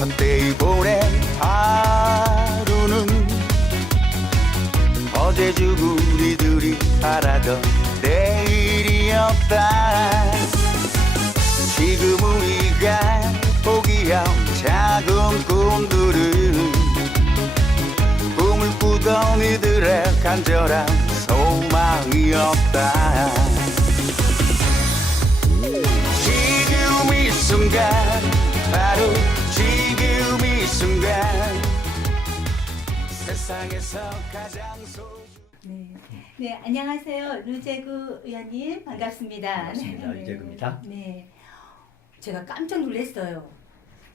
헛되이 보낸 하루는 어제 죽은 우리들이 바라던 내일이었다. 지금 우리가 포기한 작은 꿈들은 꿈을 꾸던 이들의 간절한 소망이었다. 지금 이 순간, 바로 지금 이 순간, 세상에서 가장 네, 안녕하세요. 류재구 의원님 반갑습니다. 반갑습니다. 류재구입니다. 네, 제가 깜짝 놀랐어요.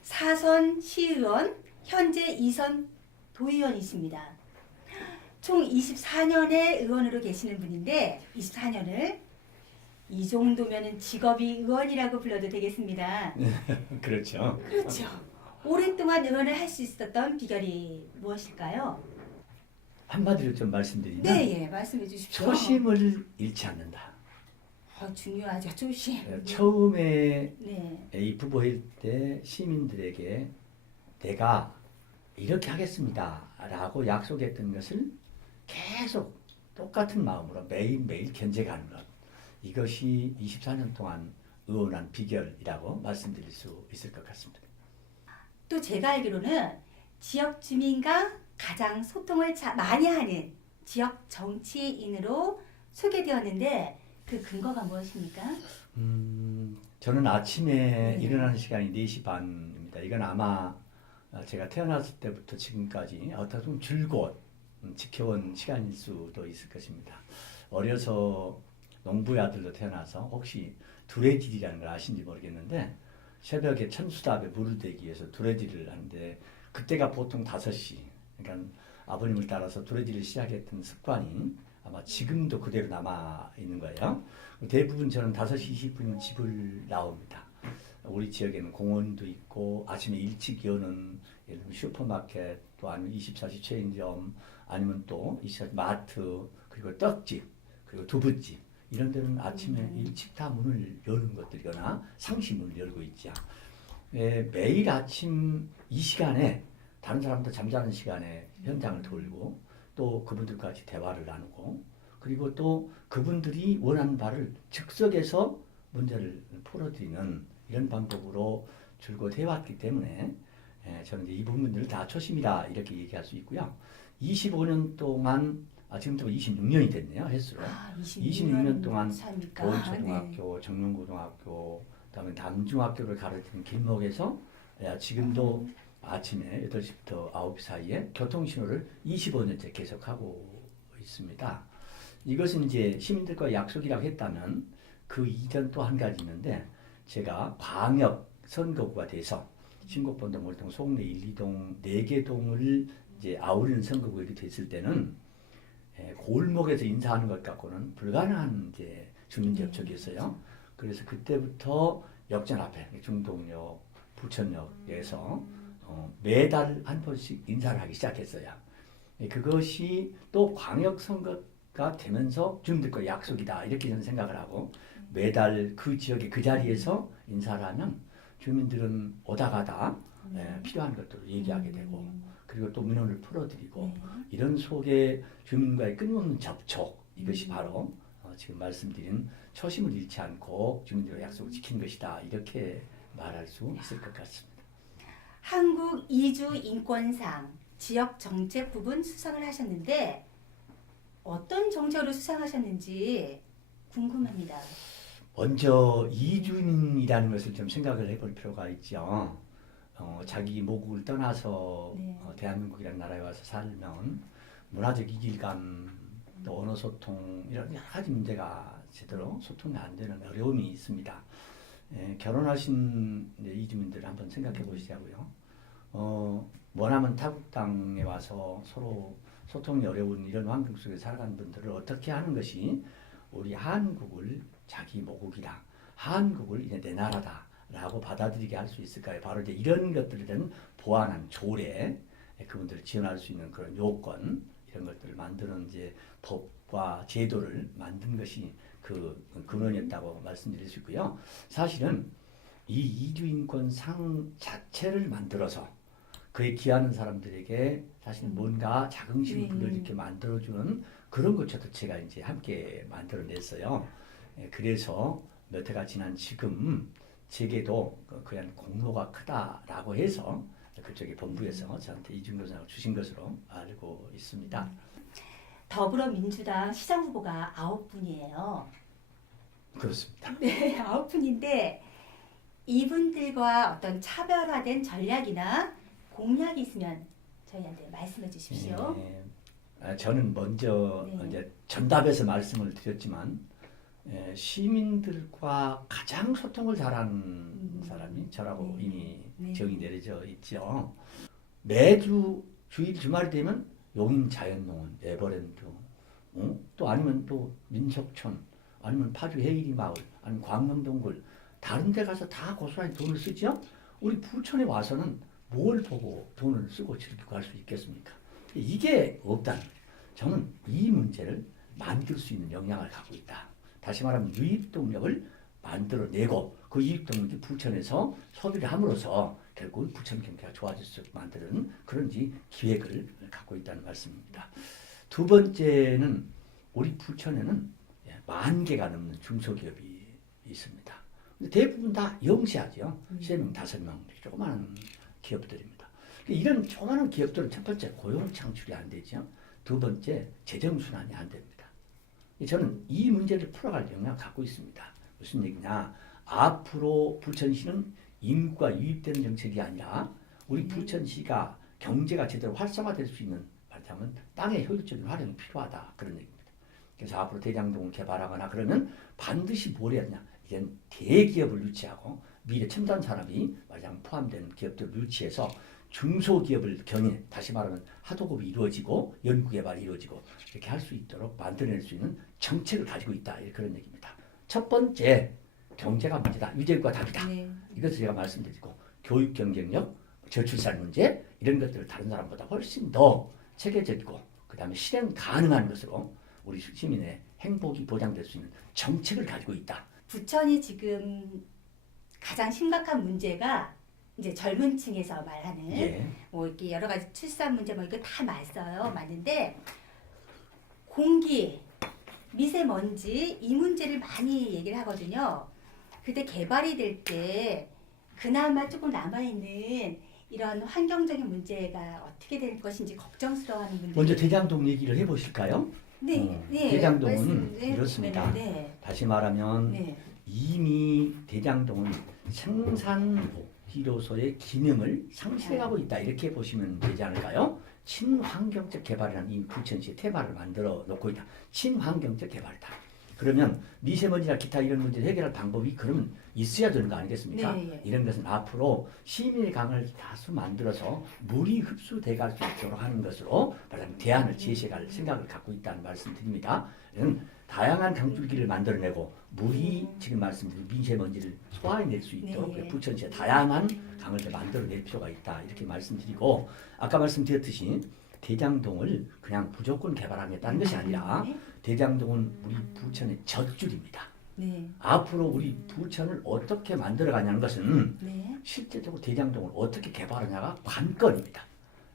4선 시의원, 현재 2선 도의원이십니다. 총 24년의 의원으로 계시는 분인데 24년을 이 정도면은 직업이 의원이라고 불러도 되겠습니다. 그렇죠. 그렇죠. 오랫동안 의원을 할 수 있었던 비결이 무엇일까요? 한마디로 좀 말씀드리면 네, 예, 말씀해 주십시오. 초심을 잃지 않는다. 중요하죠, 초심. 처음에 네. 입후보일 때 시민들에게 내가 이렇게 하겠습니다 라고 약속했던 것을 계속 똑같은 마음으로 매일매일 견제가는 것, 이것이 24년 동안 의원한 비결이라고 말씀드릴 수 있을 것 같습니다. 또 제가 알기로는 지역 주민과 가장 소통을 많이 하는 지역 정치인으로 소개되었는데 그 근거가 무엇입니까? 저는 아침에 네. 일어나는 시간이 4시 반입니다. 이건 아마 제가 태어났을 때부터 지금까지 어떻게 보면 줄곧 지켜온 시간일 수도 있을 것입니다. 어려서 농부의 아들로 태어나서 혹시 두레질이라는 걸 아신지 모르겠는데 새벽에 천수답에 물을 대기 위해서 두레질을 하는데 그때가 보통 5시, 그러니까 아버님을 따라서 두레질을 시작했던 습관이 아마 지금도 그대로 남아 있는 거예요. 대부분 저는 5시 20분이면 집을 나옵니다. 우리 지역에는 공원도 있고 아침에 일찍 여는 예를 들면 슈퍼마켓, 또 아니면 24시 체인점, 아니면 또 24시 마트, 그리고 떡집, 그리고 두부집, 이런 데는 아침에 일찍 다 문을 여는 것들이거나 상시문을 열고 있죠. 매일 아침 이 시간에 다른 사람들 잠자는 시간에 현장을 돌고 또 그분들까지 대화를 나누고, 그리고 또 그분들이 원하는 바를 즉석에서 문제를 풀어드리는 이런 방법으로 줄곧 해왔기 때문에 저는 이제 이 부분들을 다 초심이다 이렇게 얘기할 수 있고요. 25년 동안 지금부터 26년이 됐네요, 횟수로. 26년 동안 보은초등학교, 정릉고등학교, 그다음에 남중학교를 가르치는 길목에서 지금도 아침에 8시부터 9시 사이에 교통신호를 25년째 계속하고 있습니다. 이것은 이제 시민들과 약속이라고 했다면 그 이전 또 한 가지 있는데, 제가 광역 선거구가 돼서 신곡본도, 몰동, 송내 1, 2동 4개 동을 이제 아우르는 선거구가 됐을 때는 골목에서 인사하는 것 갖고는 불가능한 이제 주민 접촉이었어요. 그래서 그때부터 역전 앞에 중동역, 부천역에서 매달 한 번씩 인사를 하기 시작했어요. 그것이 또 광역 선거가 되면서 주민들과 약속이다 이렇게 저는 생각을 하고, 매달 그 지역의 그 자리에서 인사를 하면 주민들은 오다 가다 필요한 것들을 얘기하게 되고, 그리고 또 민원을 풀어드리고, 이런 속에 주민과의 끊임없는 접촉, 이것이 바로 지금 말씀드린 초심을 잃지 않고 주민들과 약속을 지키는 것이다 이렇게 말할 수 있을 것 같습니다. 한국 이주 인권상 지역 정책 부분 수상을 하셨는데 어떤 정책으로 수상하셨는지 궁금합니다. 먼저 이주민이라는 것을 좀 생각을 해볼 필요가 있죠. 자기 모국을 떠나서 대한민국이라는 나라에 와서 살면 문화적 이질감, 또 언어 소통, 이런 여러 가지 문제가 제대로 소통이 안 되는 어려움이 있습니다. 결혼하신 이주민들을 한번 생각해 보시자고요. 원하면 타국 땅에 와서 서로 소통이 어려운 이런 환경 속에 살아가는 분들을 어떻게 하는 것이 우리 한국을 자기 모국이다, 한국을 이제 내 나라다라고 받아들이게 할 수 있을까요? 바로 이제 이런 것들에 대한 보완한 조례, 그분들을 지원할 수 있는 그런 요건, 이런 것들을 만드는 이제 법과 제도를 만든 것이 그 근원이었다고 말씀드릴 수 있고요. 사실은 이 이주인권상 자체를 만들어서 그에 기하는 사람들에게 사실 뭔가 자긍심을 불러일으켜 만들어주는 그런 것조차 제가 이제 함께 만들어냈어요. 그래서 몇 해가 지난 지금 제게도 그냥 공로가 크다라고 해서 그쪽에 본부에서 저한테 이주인권상을 주신 것으로 알고 있습니다. 더불어민주당 시장 후보가 9분이에요. 그렇습니다. 네, 9분인데 이분들과 어떤 차별화된 전략이나 공약이 있으면 저희한테 말씀해 주십시오. 네. 저는 먼저 네. 이제 전답에서 말씀을 드렸지만 시민들과 가장 소통을 잘하는 사람이 저라고 네. 이미 네. 정의 내려져 있죠. 매주 주일 주말이 되면 용인자연농원, 에버랜드, 또 아니면 또 민속촌, 아니면 파주 해일이 마을, 아니면 광명동굴 다른 데 가서 다 고스란히 돈을 쓰죠. 우리 부천에 와서는 뭘 보고 돈을 쓰고 즐기고 할 수 있겠습니까? 이게 없다는 거예요. 저는 이 문제를 만들 수 있는 역량을 갖고 있다. 다시 말하면 유입동력을 만들어내고 그 유입동력이 부천에서 소비를 함으로써 결국 부천 경기가 좋아질 수 있게 만드는 그런 기획을 갖고 있다는 말씀입니다. 두 번째는 우리 부천에는 10,000개가 넘는 중소기업이 있습니다. 대부분 다 영세하죠. 3명, 5명 조그마한 기업들입니다. 이런 조그마한 기업들은 첫 번째 고용 창출이 안 되죠. 두 번째 재정순환이 안 됩니다. 저는 이 문제를 풀어갈 역량을 갖고 있습니다. 무슨 얘기냐? 앞으로 부천시는 인구가 유입되는 정책이 아니라 우리 부천시가 경제가 제대로 활성화될 수 있는 말하자면 땅의 효율적인 활용이 필요하다 그런 얘기입니다. 그래서 앞으로 대장동을 개발하거나 그러면 반드시 뭘 해야 하냐? 이젠 대기업을 유치하고 미래 첨단 산업이 말하자면 포함된 기업들을 유치해서 중소기업을 견인, 다시 말하면 하도급이 이루어지고 연구개발이 이루어지고 이렇게 할 수 있도록 만들어낼 수 있는 정책을 가지고 있다. 그런 얘기입니다. 첫 번째, 경제가 문제다. 유제과 답이다. 네. 이것을 제가 말씀드리고 교육 경쟁력, 저출산 문제 이런 것들을 다른 사람보다 훨씬 더 체계적이고 그 다음에 실행 가능한 것으로 우리 시민의 행복이 보장될 수 있는 정책을 가지고 있다. 부천이 지금 가장 심각한 문제가 이제 젊은 층에서 말하는 예. 뭐 이렇게 여러 가지 출산 문제 뭐 이거 다 맞어요. 맞는데 공기, 미세먼지 이 문제를 많이 얘기를 하거든요. 그때 개발이 될 때 그나마 조금 남아 있는 이런 환경적인 문제가 어떻게 될 것인지 걱정스러워하는 분들이 먼저 대장동 얘기를 해보실까요? 네, 네. 대장동은 말씀, 이렇습니다. 네, 다시 말하면 네. 이미 대장동은 생산기로서의 기능을 상실해가고 있다 이렇게 보시면 되지 않을까요? 친환경적 개발이라는 이 부천시의 테마를 만들어 놓고 있다. 친환경적 개발이다. 그러면 미세먼지나 기타 이런 문제를 해결할 방법이 그러면 있어야 되는 거 아니겠습니까? 네. 이런 것은 앞으로 시민의 강을 다수 만들어서 물이 흡수돼갈 수 있도록 하는 것으로 말하자면 대안을 제시할 생각을 갖고 있다는 말씀드립니다. 이는 다양한 강줄기를 만들어내고 물이 지금 말씀드린 미세먼지를 소화해낼 수 있도록 네. 부천시에 다양한 강을 만들어낼 필요가 있다 이렇게 말씀드리고 아까 말씀드렸듯이 대장동을 그냥 무조건 개발하겠다는 것이 아니라 네. 대장동은 우리 부천의 젖줄입니다. 네. 앞으로 우리 부천을 어떻게 만들어가냐는 것은 네. 실제적으로 대장동을 어떻게 개발하냐가 관건입니다.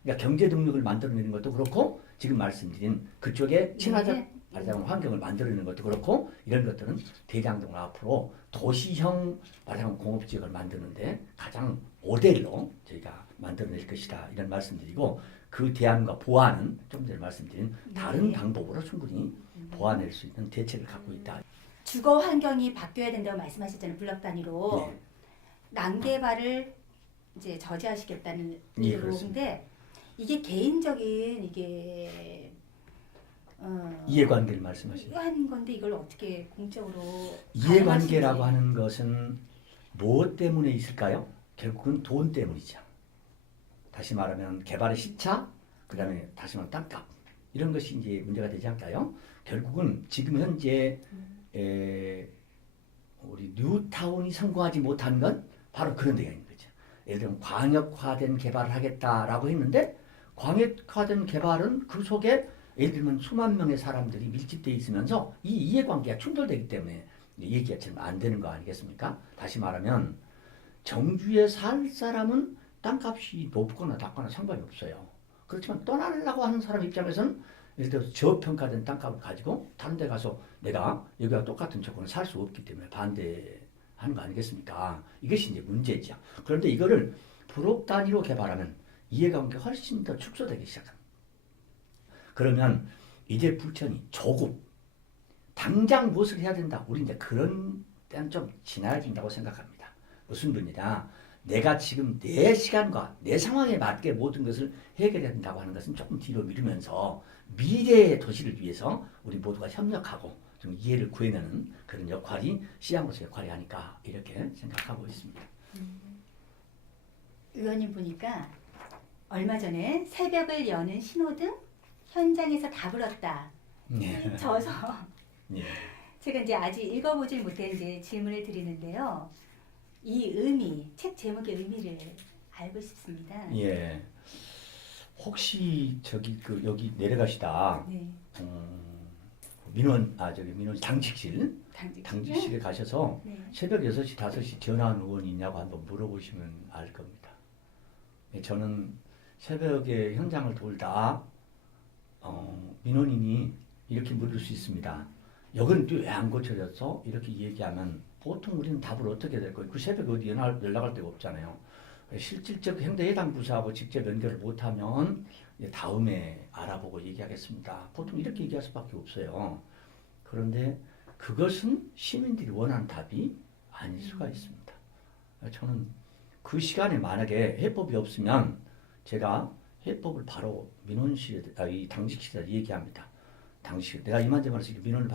그러니까 경제 동력을 만들어내는 것도 그렇고 지금 말씀드린 그쪽에 친화적 네. 말하자면 환경을 만들어내는 것도 그렇고 이런 것들은 대장동을 앞으로 도시형 말하자면 공업지역을 만드는데 가장 모델로 저희가 만들어낼 것이다 이런 말씀드리고 그 대안과 보완은 좀 전에 말씀드린 다른 네. 방법으로 충분히 보완할 수 있는 대책을 갖고 있다. 주거 환경이 바뀌어야 된다고 말씀하셨잖아요. 블록 단위로 네. 난개발을 이제 저지하시겠다는 예, 의도로 그렇습니다. 근데 이게 개인적인 이게 이해관계를 말씀하시는 한 건데 이걸 어떻게 공적으로 이해관계라고 가능하신지. 하는 것은 무엇 때문에 있을까요? 결국은 돈 때문이죠. 다시 말하면 개발의 시차, 그 다음에 다시 말하면 땅값 이런 것이 이제 문제가 되지 않을까요? 결국은 지금 현재 우리 뉴타운이 성공하지 못한 건 바로 그런 데가 있는 거죠. 예를 들면 광역화된 개발을 하겠다라고 했는데 광역화된 개발은 그 속에 예를 들면 수만 명의 사람들이 밀집되어 있으면서 이 이해관계가 충돌되기 때문에 얘기가 좀 안 되는 거 아니겠습니까? 다시 말하면 정주에 살 사람은 땅값이 높거나 낮거나 상관이 없어요. 그렇지만 떠나려고 하는 사람 입장에서는 예를 들어서 저평가된 땅값을 가지고 다른 데 가서 내가 여기와 똑같은 조건을 살 수 없기 때문에 반대하는 거 아니겠습니까? 이것이 이제 문제죠. 그런데 이거를 부록 단위로 개발하면 이해관계가 훨씬 더 축소되기 시작합니다. 그러면 이제 부천이 조급, 당장 무엇을 해야 된다. 우리 이제 그런 때는 좀 지나야 된다고 생각합니다. 무슨 분이냐. 내가 지금 내 시간과 내 상황에 맞게 모든 것을 해결해야 된다고 하는 것은 조금 뒤로 미루면서 미래의 도시를 위해서 우리 모두가 협력하고 좀 이해를 구해내는 그런 역할이 시장으로서 역할이 아닐까 이렇게 생각하고 있습니다. 의원님 보니까 얼마 전에 새벽을 여는 신호등 현장에서 다 불었다. 네. 저서 네. 제가 이제 아직 읽어보질 못했는데 질문을 드리는데요. 이 의미, 책 제목의 의미를 알고 싶습니다. 예. 혹시 저기 여기 내려가시다 네. 민원 당직실에 가셔서 네. 새벽 6시, 5시 전화한 의원이 있냐고 한번 물어보시면 알 겁니다. 예, 저는 새벽에 현장을 돌다 민원인이 이렇게 물을 수 있습니다. 여기는 또 왜 안 고쳐졌어? 이렇게 얘기하면 보통 우리는 답을 어떻게 될 거예요? 그 새벽에 어디 연락할 데가 없잖아요. 실질적 행정 해당 부서하고 직접 연결을 못하면 다음에 알아보고 얘기하겠습니다. 보통 이렇게 얘기할 수밖에 없어요. 그런데 그것은 시민들이 원하는 답이 아닐 수가 있습니다. 저는 그 시간에 만약에 해법이 없으면 제가 해법을 바로 민원실에, 이 당직실에 얘기합니다. 당시 내가 이만저만해서 민원을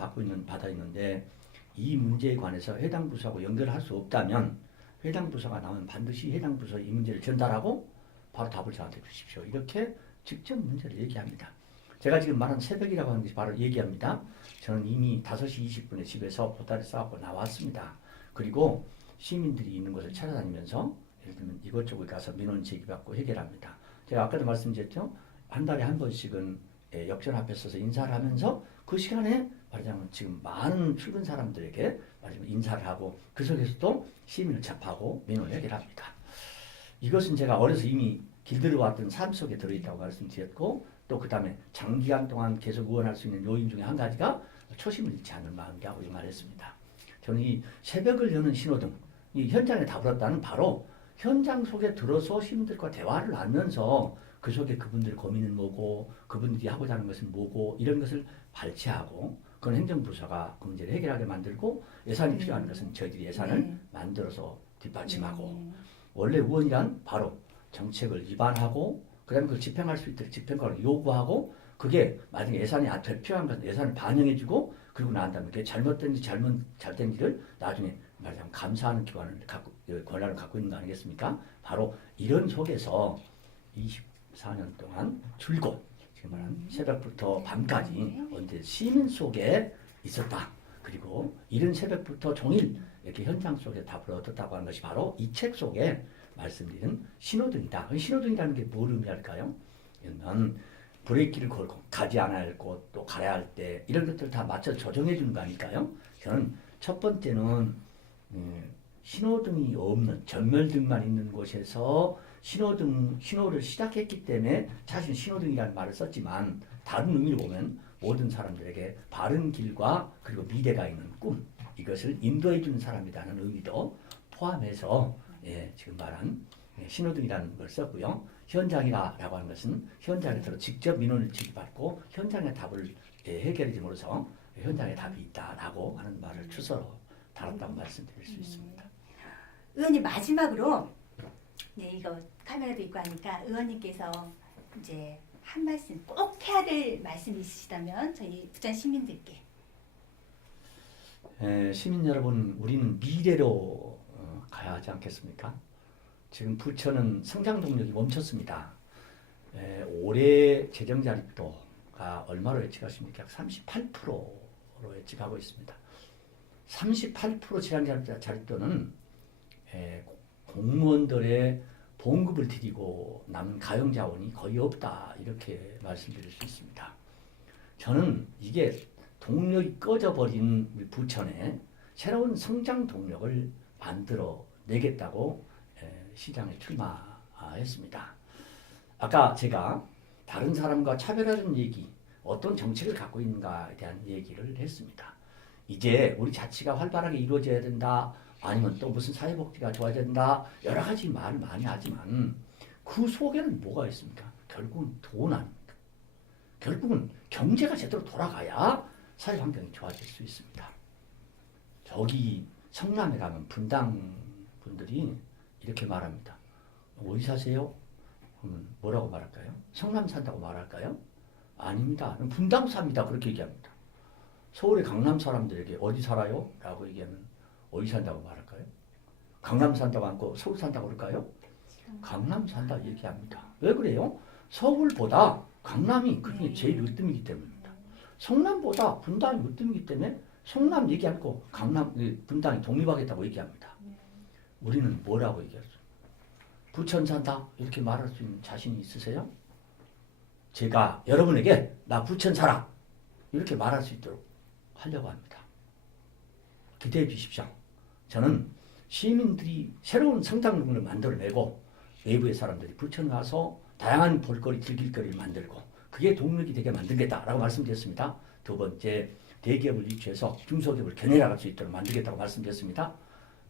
받아 있는데 이 문제에 관해서 해당 부서하고 연결할 수 없다면 해당 부서가 나오면 반드시 해당 부서 이 문제를 전달하고 바로 답을 저한테 주십시오. 이렇게 직접 문제를 얘기합니다. 제가 지금 말한 새벽이라고 하는 것이 바로 얘기합니다. 저는 이미 5시 20분에 집에서 보따리 싸갖고 나왔습니다. 그리고 시민들이 있는 곳을 찾아다니면서 예를 들면 이것저것 가서 민원 제기받고 해결합니다. 제가 아까도 말씀드렸죠. 한 달에 한 번씩은 역전 앞에 서서 인사를 하면서 그 시간에 말하자면 지금 많은 출근 사람들에게 말하자면 인사를 하고 그 속에서도 시민을 접하고 민원을 해결합니다. 이것은 제가 어려서 이미 길들여왔던 삶 속에 들어있다고 말씀드렸고 또 그 다음에 장기간 동안 계속 의원할 수 있는 요인 중에 한 가지가 초심을 잃지 않는 마음이라고 말했습니다. 저는 이 새벽을 여는 신호등, 이 현장에 다 불었다는 바로 현장 속에 들어서 시민들과 대화를 하면서 그 속에 그분들의 고민은 뭐고 그분들이 하고자 하는 것은 뭐고 이런 것을 발췌하고 그건 행정부서가 그 문제를 해결하게 만들고 예산이 필요한 것은 저희들이 예산을 만들어서 뒷받침하고 원래 의원이란 바로 정책을 위반하고 그 다음에 그걸 집행할 수 있도록 집행권을 요구하고 그게 만약에 예산이 필요한 것은 예산을 반영해주고 그리고 난 다음에 그게 잘못된지 잘된지를 나중에 말하자면 감사하는 권한을 갖고 있는 거 아니겠습니까? 바로 이런 속에서 24년 동안 줄곧 지금 말하는 새벽부터 밤까지 언제 시민 속에 있었다. 그리고 이른 새벽부터 종일 이렇게 현장 속에 답을 얻었다고 하는 것이 바로 이 책 속에 말씀드린 신호등이다. 신호등이라는 게 뭘 의미할까요? 그러면 브레이크를 걸고 가지 않아야 할 곳, 또 가야 할 때 이런 것들 다 맞춰 조정해 주는 거 아닐까요? 저는 첫 번째는 신호등이 없는 전멸등만 있는 곳에서 신호를 시작했기 때문에 사실 신호등이라는 말을 썼지만 다른 의미로 보면 모든 사람들에게 바른 길과 그리고 미래가 있는 꿈 이것을 인도해 주는 사람이라는 의미도 포함해서 지금 말한 신호등이라는 걸 썼고요. 현장이라고 하는 것은 현장에 들어 직접 민원을 제기받고 현장의 답을 해결해 줌으로써 현장에 답이 있다라고 하는 말을 추서로 달았다고 말씀드릴 수 있습니다. 의원님 마지막으로 이거 카메라도 있고 하니까 의원님께서 이제 한 말씀 꼭 해야 될 말씀이 있으시다면 저희 부천 시민들께. 시민 여러분, 우리는 미래로 가야 하지 않겠습니까? 지금 부천은 성장 동력이 멈췄습니다. 올해 재정 자립도가 얼마로 예측하십니까? 38%로 예측하고 있습니다. 38% 재정 자립도는 공무원들의 봉급을 드리고 남은 가용 자원이 거의 없다 이렇게 말씀드릴 수 있습니다. 저는 이게 동력이 꺼져버린 부천에 새로운 성장 동력을 만들어 내겠다고 시장에 출마했습니다. 아까 제가 다른 사람과 차별하는 얘기, 어떤 정책을 갖고 있는가에 대한 얘기를 했습니다. 이제 우리 자치가 활발하게 이루어져야 된다. 아니면 또 무슨 사회복지가 좋아져야 된다. 여러 가지 말을 많이 하지만 그 속에는 뭐가 있습니까? 결국은 돈 아닙니까? 결국은 경제가 제대로 돌아가야 사회 환경이 좋아질 수 있습니다. 저기 성남에 가면 분당 분들이 이렇게 말합니다. 어디 사세요? 그러면 뭐라고 말할까요? 성남 산다고 말할까요? 아닙니다. 분당 삽니다. 그렇게 얘기합니다. 서울의 강남 사람들에게 어디 살아요? 라고 얘기하면 어디 산다고 말할까요? 강남 산다고 않고 서울 산다고 그럴까요? 강남 산다 얘기합니다. 왜 그래요? 서울보다 강남이 그중에 제일 으뜸이기 때문입니다. 성남보다 분당이 으뜸이기 때문에 성남 얘기 않고 강남, 분당이 독립하겠다고 얘기합니다. 우리는 뭐라고 얘기하죠? 부천 산다 이렇게 말할 수 있는 자신이 있으세요? 제가 여러분에게 나 부천 살아 이렇게 말할 수 있도록 하려고 합니다. 기대해 주십시오. 저는 시민들이 새로운 성장동을 만들어내고 외부의 사람들이 부천 가서 다양한 볼거리, 즐길거리를 만들고 그게 동력이 되게 만들겠다라고 말씀드렸습니다. 두 번째, 대기업을 유치해서 중소기업을 견해나갈 수 있도록 만들겠다고 말씀드렸습니다.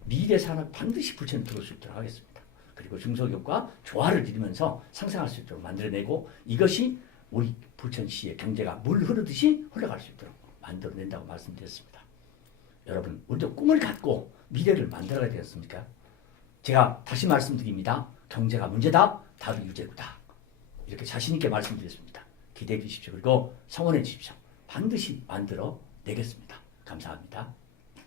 미래 산업 반드시 부천에 들어올 수 있도록 하겠습니다. 그리고 중소기업과 조화를 이루면서 상생할 수 있도록 만들어내고 이것이 우리 부천시의 경제가 물 흐르듯이 흘러갈 수 있도록 만들어낸다고 말씀드렸습니다. 여러분, 우리도 꿈을 갖고 미래를 만들어야 되겠습니까? 제가 다시 말씀드립니다. 경제가 문제다, 답이 유제구다. 이렇게 자신있게 말씀드렸습니다. 기대해 주십시오. 그리고 성원해 주십시오. 반드시 만들어 내겠습니다. 감사합니다.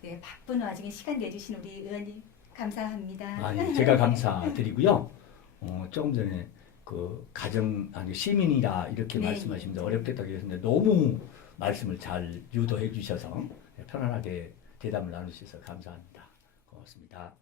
네, 바쁜 와중에 시간 내주신 우리 의원님 감사합니다. 아니, 제가 감사드리고요. 조금 전에 그 시민이라 이렇게 네. 말씀하시면서 어렵겠다고 했는데 너무 말씀을 잘 유도해 주셔서 편안하게 대담을 나눌 수 있어서 감사합니다. 고맙습니다.